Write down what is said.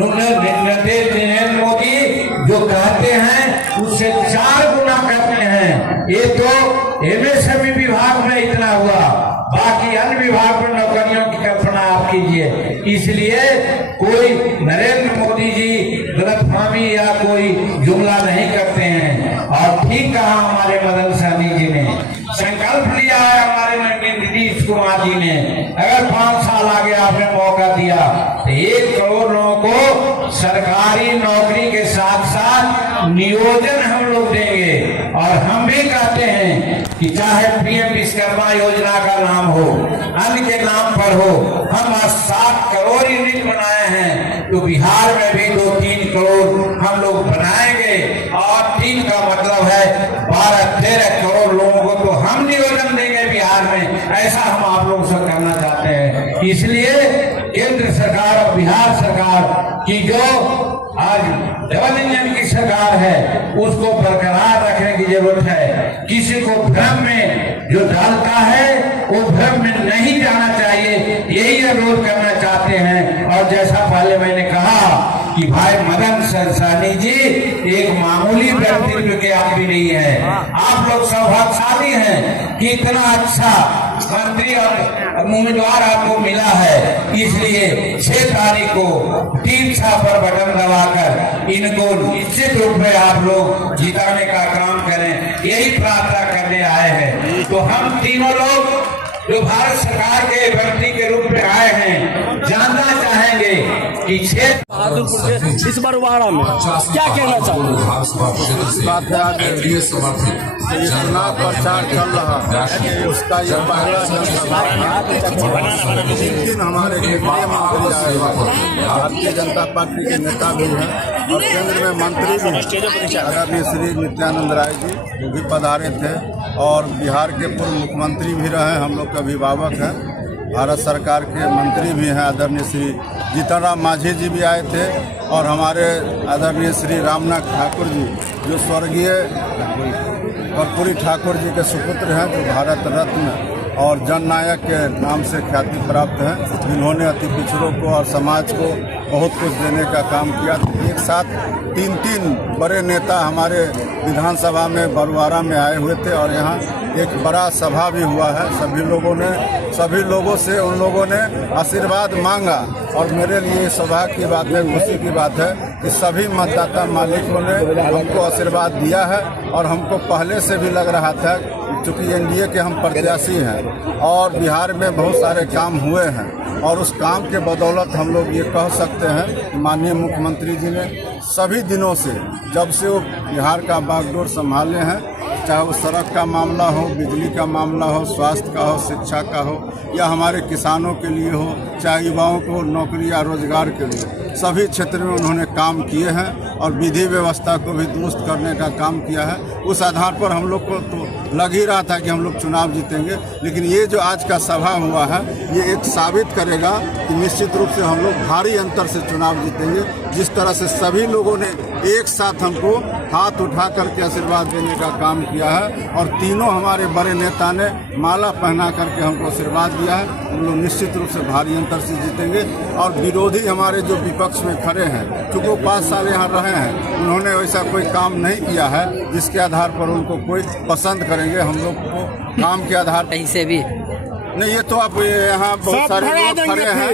नरेंद्र मोदी जो कहते हैं उससे 4 गुना करते हैं। ये तो एमएसएमई विभाग में इतना हुआ, बाकी अन्य विभाग में नौकरियों की कल्पना आप कीजिए। इसलिए कोई नरेंद्र मोदी जी गलतफहमी या कोई जुमला नहीं करते हैं। और ठीक कहा हमारे मदन सहनी जी ने, संकल्प लिया है हमारे नीतीश कुमार जी ने, अगर 5 साल आगे आपने मौका दिया तो 1 करोड़ लोगों को सरकारी नौकरी के साथ साथ नियोजन हम लोग देंगे। और हम भी कहते हैं कि चाहे पीएम विश्वकर्मा योजना का नाम हो, अन्य के नाम पर हो, हम 7 करोड़ यूनिट बनाए हैं, तो बिहार में भी 2-3 करोड़ हम लोग बनाएंगे। और 3 का मतलब है 12-13 करोड़ लोगों को तो हम नियोजन देंगे बिहार में। ऐसा हम आप लोगों से करना चाहते हैं। इसलिए केंद्र सरकार और बिहार सरकार की जो आज डबल इंजन की सरकार है उसको बरकरार रखने की जरूरत है। किसी को भ्रम में जो डालता है वो भ्रम में नहीं जाना चाहिए, यही अनुरोध करना चाहते हैं। और जैसा पहले मैंने कहा कि भाई मदन सहनी जी एक मामूली व्यक्तित्व के आदमी नहीं है। आप लोग सौभाग्यशाली हैं कि इतना अच्छा मंत्री और उम्मीदवार आपको मिला है। इसलिए 6 तारीख को टीमसा पर बटन दबाकर इनको निश्चित रूप में आप लोग जिताने का काम करें, यही प्रार्थना करने आए हैं। तो हम तीनों लोग जो भारत सरकार के मंत्री के रूप में आए हैं, जानना चाहेंगे कि बहादुरपुर के इस बरवाड़ा में क्या कहना चाहते हैं? चुनाव प्रचार चल रहा है, उसका ये पहला जनसभा हमारे केंद्रीय मंत्री आए हुए, भारतीय जनता पार्टी के नेता भी हैं और केंद्र में मंत्री भी आदरणीय श्री नित्यानंद राय जी जो भी पधारे थे, और बिहार के पूर्व मुख्यमंत्री भी रहे, हम लोग के अभिभावक हैं, भारत सरकार के मंत्री भी हैं आदरणीय श्री जीतन राम मांझी जी भी आए थे, और हमारे आदरणीय श्री रामनाथ ठाकुर जी जो स्वर्गीय कर्पूरी ठाकुर जी के सुपुत्र हैं, जो भारत रत्न और जननायक के नाम से ख्याति प्राप्त हैं, जिन्होंने अति पिछड़ों को और समाज को बहुत कुछ देने का काम किया। एक साथ 3 बड़े नेता हमारे विधानसभा में बरवाड़ा में आए हुए थे, और यहाँ एक बड़ा सभा भी हुआ है। सभी लोगों से उन लोगों ने आशीर्वाद मांगा, और मेरे लिए सौभाग्य की बात है, खुशी की बात है कि सभी मतदाता मालिकों ने हमको आशीर्वाद दिया है। और हमको पहले से भी लग रहा था, चूँकि एनडीए के हम प्रत्याशी हैं और बिहार में बहुत सारे काम हुए हैं, और उस काम के बदौलत हम लोग ये कह सकते हैं कि माननीय मुख्यमंत्री जी ने सभी दिनों से, जब से वो बिहार का बागडोर संभाले हैं, चाहे वो सड़क का मामला हो, बिजली का मामला हो, स्वास्थ्य का हो, शिक्षा का हो, या हमारे किसानों के लिए हो, चाहे युवाओं को नौकरी या रोजगार के लिए, सभी क्षेत्र में उन्होंने काम किए हैं। और विधि व्यवस्था को भी दुरुस्त करने का काम किया है। उस आधार पर हम लोग को तो लग ही रहा था कि हम लोग चुनाव जीतेंगे, लेकिन ये जो आज का सभा हुआ है ये एक साबित करेगा कि निश्चित रूप से हम लोग भारी अंतर से चुनाव जीतेंगे। जिस तरह से सभी लोगों ने एक साथ हमको हाथ उठा करके आशीर्वाद देने का काम किया है, और तीनों हमारे बड़े नेता ने माला पहना करके हमको आशीर्वाद दिया है, हम लोग निश्चित रूप से भारी अंतर से जीतेंगे। और विरोधी हमारे जो विपक्ष में खड़े हैं, चूँकि वो 5 साल यहाँ रहे हैं, उन्होंने वैसा कोई काम नहीं किया है जिसके आधार पर उनको कोई पसंद करेंगे। हम लोग को काम के आधार पर कहीं से भी नहीं, ये तो आप यहाँ बहुत सारे लोग खड़े हैं।